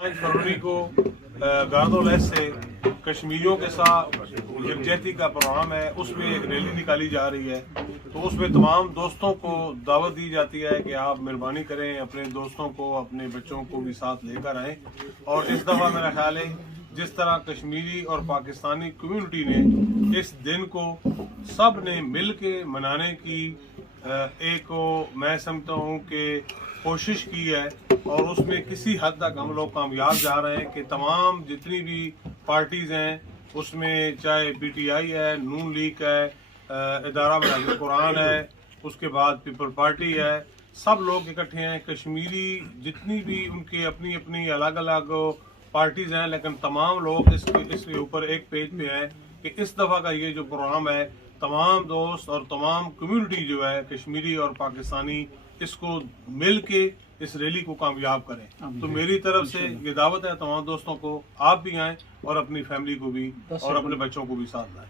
5 फरवरी को गार्डोलेस से कश्मीरियों के साथ यकजहती का प्रोग्राम है, उसमें एक रैली निकाली जा रही है। तो उसमें तमाम दोस्तों को दावत दी जाती है कि आप मेहरबानी करें, अपने दोस्तों को, अपने बच्चों को भी साथ लेकर आएँ। और इस दफ़ा मेरा ख्याल है जिस तरह कश्मीरी और पाकिस्तानी कम्युनिटी ने इस दिन को सब ने मिल के मनाने की मैं समझता हूँ कि कोशिश की है, और उसमें किसी हद तक हम लोग कामयाब जा रहे हैं कि तमाम जितनी भी पार्टीज़ हैं उसमें, चाहे PTI है, नून लीग है, इदारा में कुरान है, उसके बाद पीपल पार्टी है, सब लोग इकट्ठे हैं। कश्मीरी जितनी भी उनकी अपनी अपनी अलग अलग पार्टीज़ हैं, लेकिन तमाम लोग इसके ऊपर एक पेज पे हैं कि इस दफ़ा का ये जो प्रोग्राम है, तमाम दोस्त और तमाम कम्युनिटी जो है कश्मीरी और पाकिस्तानी, इसको मिल के इस रैली को कामयाब करें। तो मेरी तरफ से ये दावत है तमाम दोस्तों को, आप भी आएँ और अपनी फैमिली को भी और अपने बच्चों को भी साथ लाएं।